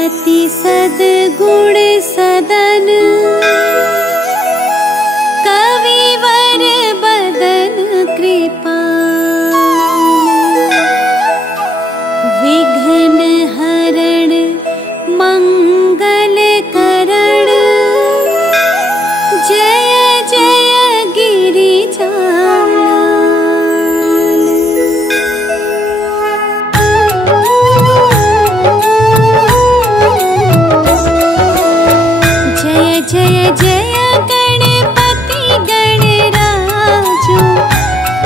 अति सद्गुण सदन कविवर बदन कृपा विघ्न हरण मंगल करण जय जय गिरिजानन। जय जय जय गणपति गणराजो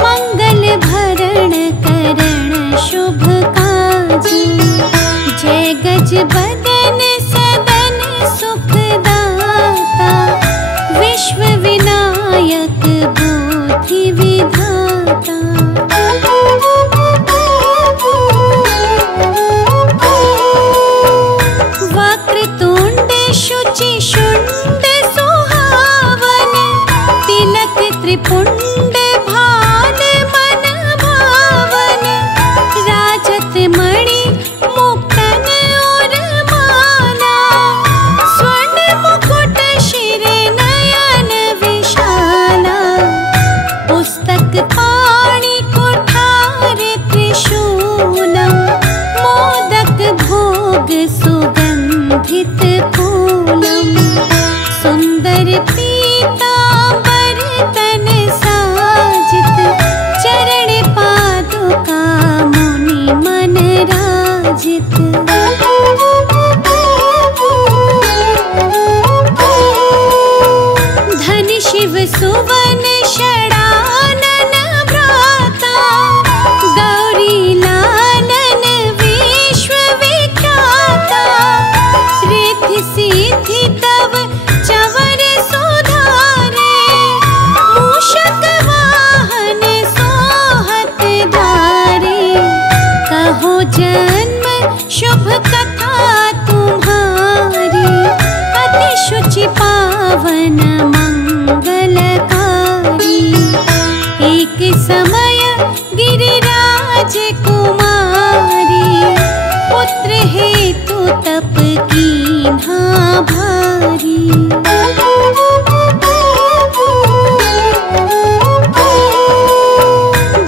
मंगल भरण करण शुभ काजो। जय गज बदन सदन सुखदाता विश्व विनायक बुद्धि विधाता। वक्रतुंड शुचि शुंड सुहावन तिलक त्रिपुंड भाल मन भावन। राजत मणि मुक्तन और माला स्वर्ण मुकुट शिर नयन विशाला। पुस्तक पाणि कुठार त्रिशूलम मोदक भोग सुगंधित फूलम। सुंदर पीतांबर तन साजित चरण पादुका मुनि मन राजित। धन शिव सुवन षडानन भ्राता गौरी लालन विश्व विख्याता। रिद्धि सिद्धि तव चवर सुधारे मूषक वाहन सोहत धारे। कहो जन्म शुभ कथा तुम्हारी अति शुचि पावन मंगलकारी। एक समय गिरिराज कुमारी पुत्र हेतु तप कीन्हा भारी।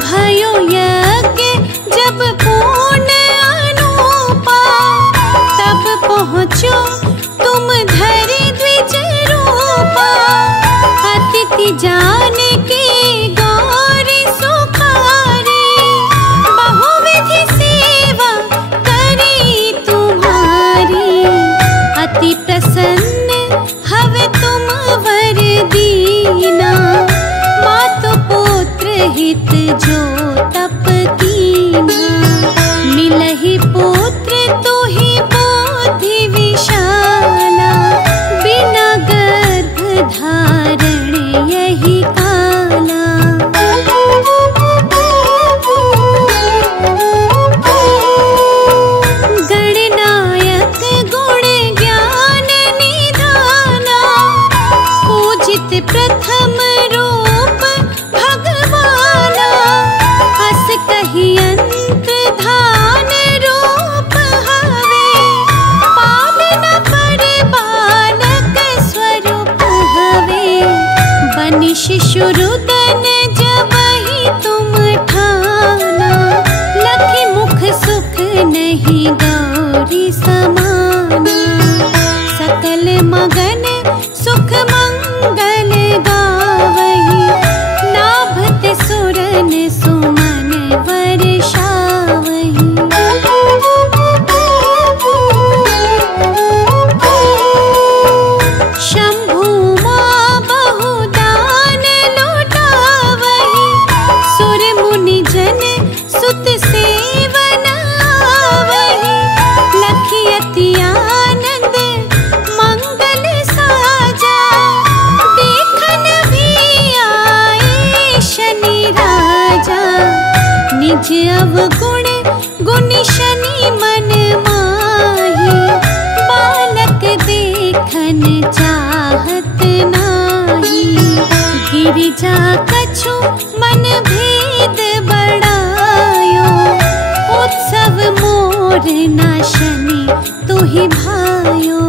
भयो यज्ञ जब पूर्ण अनूपा तब पहुँचो तुम धरि द्विज रूपा। अतिथि जान के गौरी सुखारी बहुविधि सेवा करी तुम्हारी। अति प्रसन्न हवे तुम वर दीना मातु पुत्र हित जो तप कीना। मिलहि पुत्र तुहि बुद्धि विशाला बिना गर्भ धारण यही काला। गणनायक गुण ज्ञान निधाना पूजित प्रथम रूप भगवाना। अस कहि यंत्र धान रूप हवे पालन पर बालक स्वरूप हवे। बनि शिशु रुदन जबहि तुम ठाना लखि मुख सुख नहीं गौरी समाना। सकल मगन सुख मंगल गावहि नाभत सुरन सुमन वर्षावहि। शंभु मां बहुदान लुटावहि सुर मुनि जन सुत सेवन आवहि। लखि अति आनंद मंगल साजा देखन भी आए शनि राजा। निज अवगुण गुण शनि मन माही बालक देखन चाहत नाही। गिरिजा कछु मन भेद बड़ायो उत्सव मोर नाशनी तुहि ही भायो।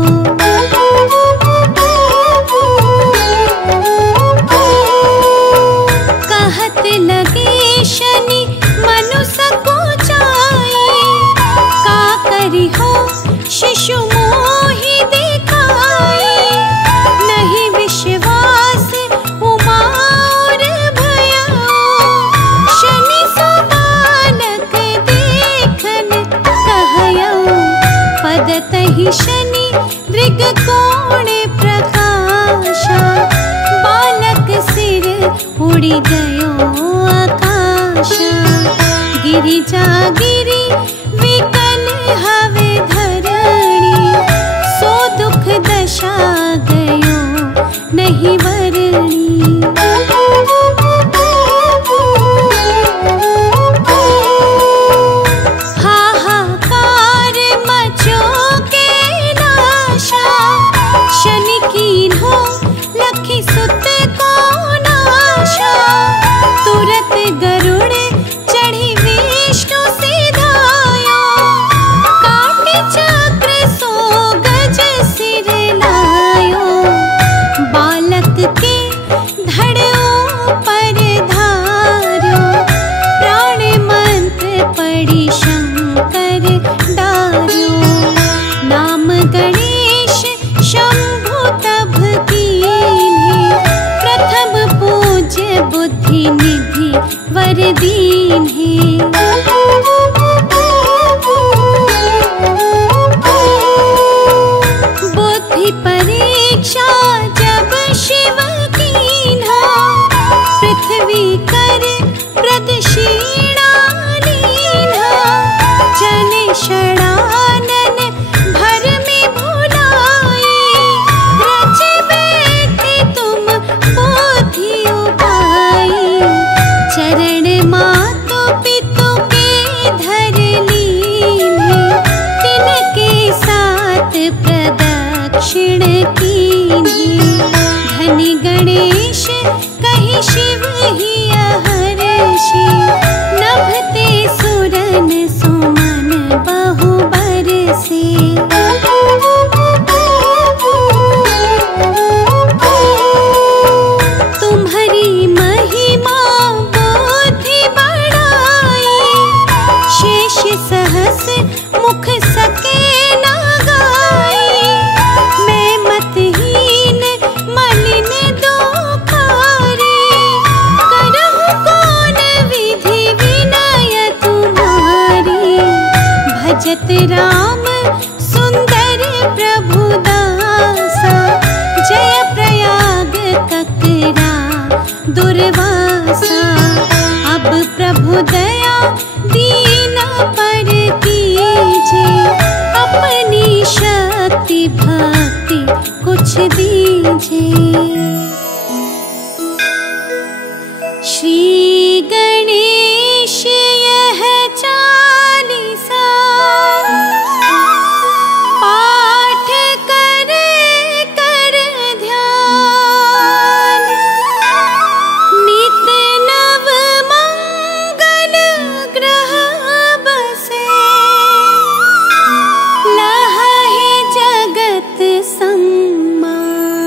कहत लगे शनि मनु सकुचाई, का करी हो शिशु मोहि दिखाई। नहीं विश्वास उमा और भयो, शनि सो बालक देखन कहयो। पदतहि शनि दृग कोण प्रकाशा, बालक सिर उड़ी गयो आकाशा। गिरिजा गिरी विकल हवे धरणी, सो दुख दशा गयो नहीं वरणी। हाहाकार मचो के नाशा, शनि कीन्हो लखी सुत को नाशा। तुरत गरुड़ चढ़ी विष्णु सिधायो, काटे चक्र सो गज सिर लायो। बालक के धड़ों पर धारो, प्राण मंत्र पढ़ी शंकर डार्यो। नाम गणेश शंभु तब कीन्हे, प्रथम पूज्य बुद्धि निधि वर दीन्हे। बुद्धि परीक्षा जब शिव कीन्हा, पृथ्वी कर प्रदक्षिणा लीन्हा। जन षडानन भर में भुलाए, रचे बैठे तुम बुद्धि उपाई। चरण मातु पितु के धर लीन्हे, तिनके साथ प्रदक्षिण कीन्हे। धनि गणेश कहि शिव ही हर्षि, नभते सुरन सुमन बहु बरसे। तुम्हारी महिमा बुद्धि बढ़ाई, शेष सहस मुख सके न गाई। मैं मतहीन मलिन दोखारी, करहु कौन विधि विनय तुम्हारी। भजत राम सुंदर प्रभु दासा, जय प्रयाग ककरा दुर्वासा। अब प्रभु दया दीन पर कीजे, अपनी शक्ति भक्ति कुछ दीजे। श्री गणेश यह चालीसा, पाठ करे कर ध्यान। नित नव मंगल ग्रह बसे, लहै जगत सम्मान।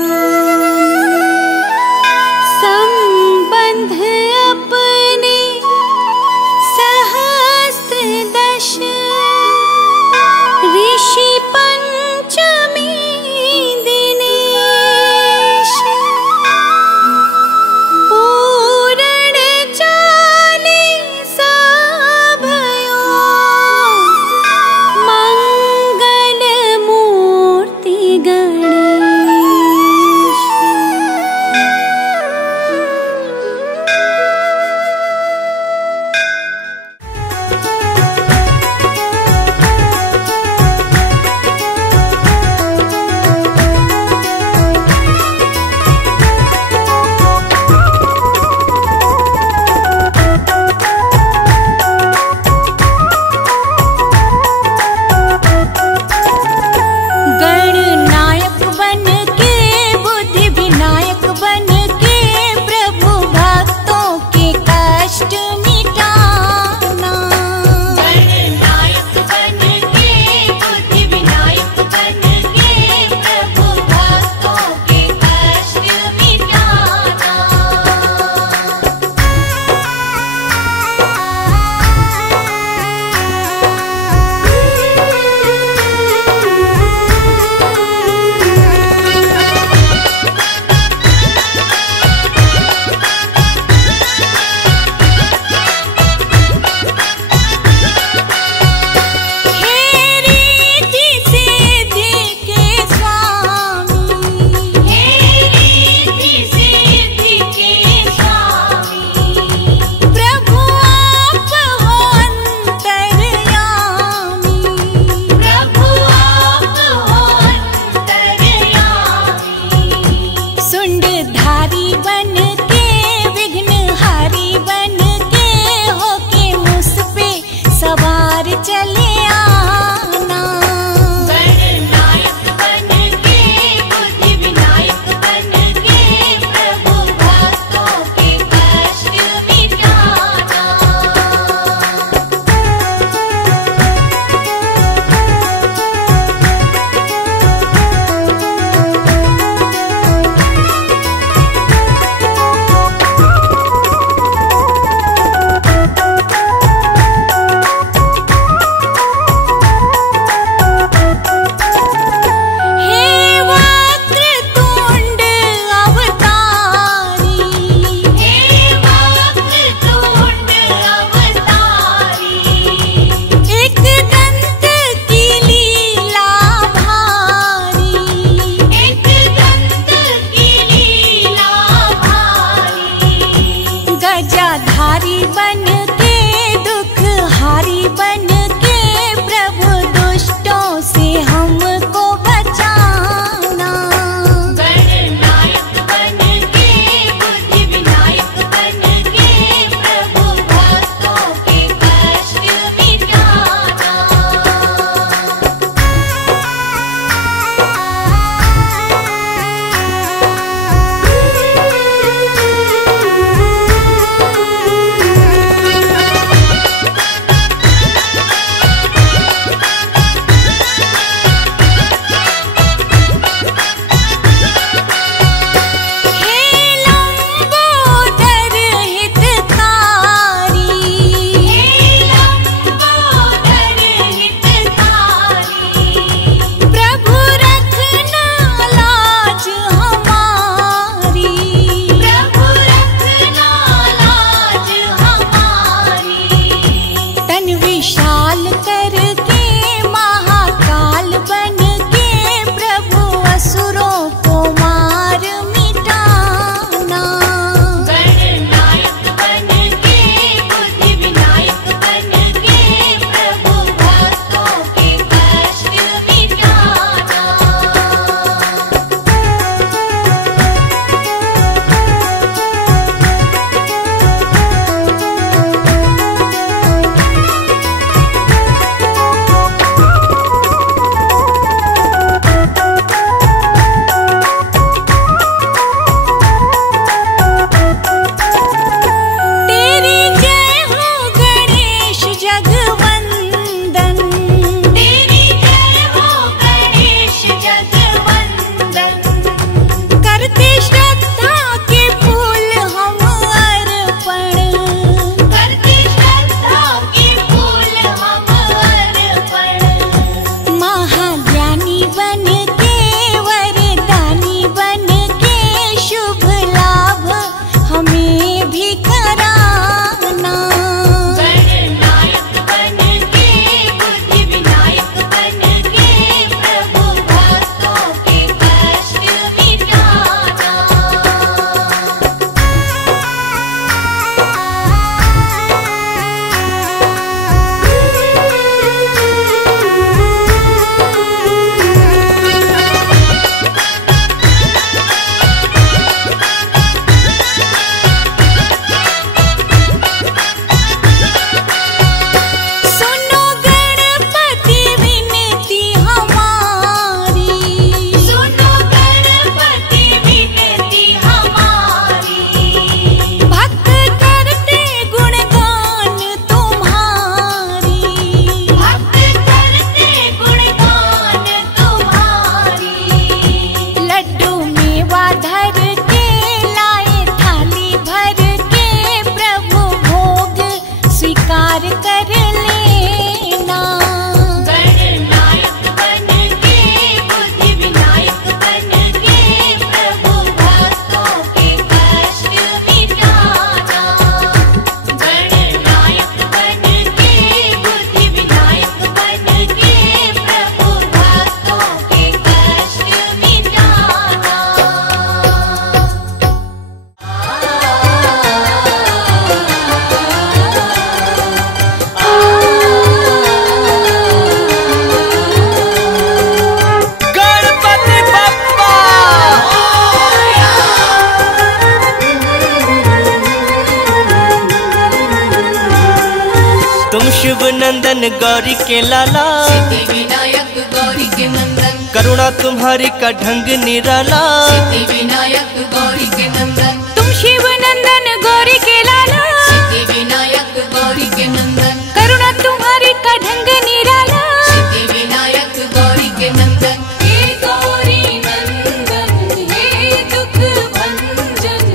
तुम शिव नंदन गौरी के लाला, सिद्धि विनायक गौरी के नंदन, करुणा तुम्हारी का ढंग निराला। सिद्धि विनायक गौरी के नंदन, तुम शिव नंदन गौरी के लाला, सिद्धि विनायक गौरी के नंदन, करुणा तुम्हारी का ढंग निराला, सिद्धि विनायक गौरी के नंदन। हे गौरी नंदन हे दुख भंजन,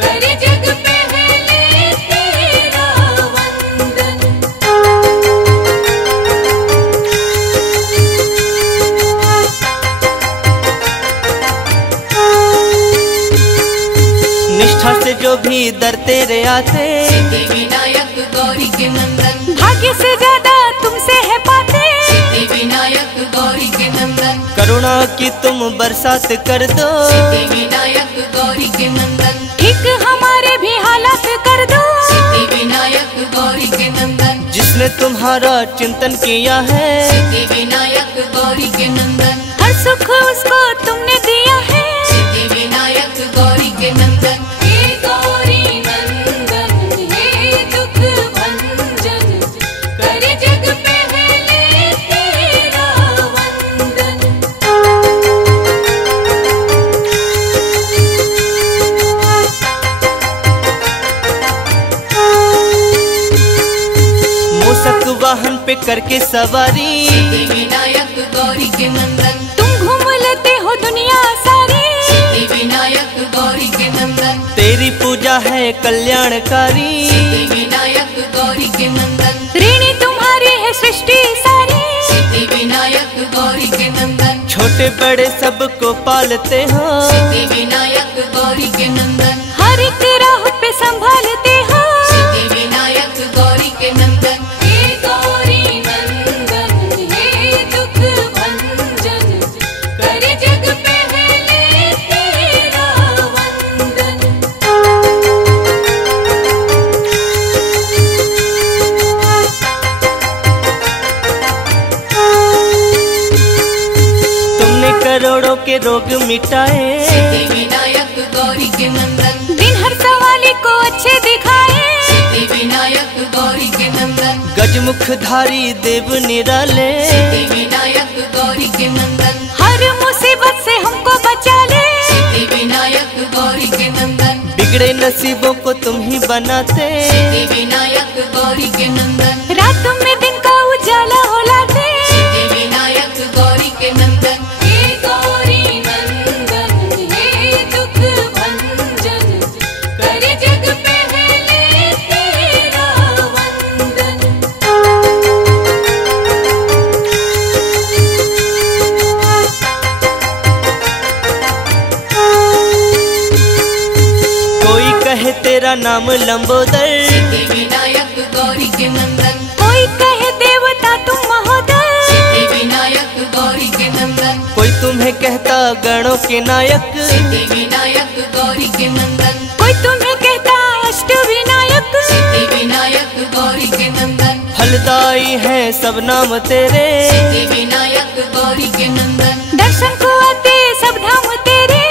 करे जग पहले तेरा वंदन। निष्ठा से जो भी दर तेरे आते, सिद्धि विनायक गौरी के नंदन, भाग्य से ज्यादा तुमसे है पाते, सिद्धि विनायक गौरी के नंदन, करुणा की तुम बरसात कर दो। सिद्धि विनायक गौरी के नंदन, ठीक हमारे भी हालात कर दो, सिद्धि विनायक गौरी के नंदन, जिसने तुम्हारा चिंतन किया है, सिद्धि विनायक गौरी के नंदन, हर सुख उसको तुमने दिया है, सिद्धि विनायक गौरी के नंदन। हे गौरी नंदन हे दुख भंजन, करे जग पहले तेरा वंदन। मूषक वाहन पे करके सवारी, सिद्धि विनायक गौरी के नंदन, तुम घूम लेते हो दुनिया सारी, सिद्धि विनायक गौरी के नंदन, तेरी पूजा है कल्याणकारी। सिद्धि विनायक गौरी के नंदन, ऋणी तुम्हारी है सृष्टि सारी, सिद्धि विनायक गौरी के नंदन, छोटे बड़े सबको पालते हो, सिद्धि विनायक गौरी के नंदन, हर एक राह पे संभालते हो, सिद्धि विनायक गौरी के नंदन। हे गौरी नंदन हे दुख भंजन, करे जग पहले तेरा वंदन। तुमने करोड़ों के रोग मिटाए, सिद्धि विनायक गौरी के नंदन, दिन हर सवाली को अच्छे दिखाए, सिद्धि विनायक गौरी के नंदन, गजमुखधारी देव निराले। सिद्धि विनायक गौरी के नंदन, हर मुसीबत से हमको बचा ले, सिद्धि विनायक गौरी के नंदन, बिगड़े नसीबों को तुम ही बनाते, सिद्धि विनायक गौरी के नंदन, रात में दिन का उजाला हो लाते, सिद्धि विनायक गौरी के नंदन। हे गौरी नंदन हे दुख भंजन, करे जग पहले तेरा वंदन। कोई कहे तेरा नाम लंबोदर, सिद्धि विनायक गौरी के नंदन, कोई कहे देवता तुम महोदय, सिद्धि विनायक गौरी के नंदन, कोई तुम्हें कहता गणों के नायक। सिद्धि विनायक गौरी के नंदन, कोई तुम्हें कहता अष्ट विनायक, सिद्धि विनायक गौरी के नंदन, फलदायी है सब नाम तेरे, सिद्धि विनायक गौरी के नंदन, दर्शन को आते सब धाम तेरे,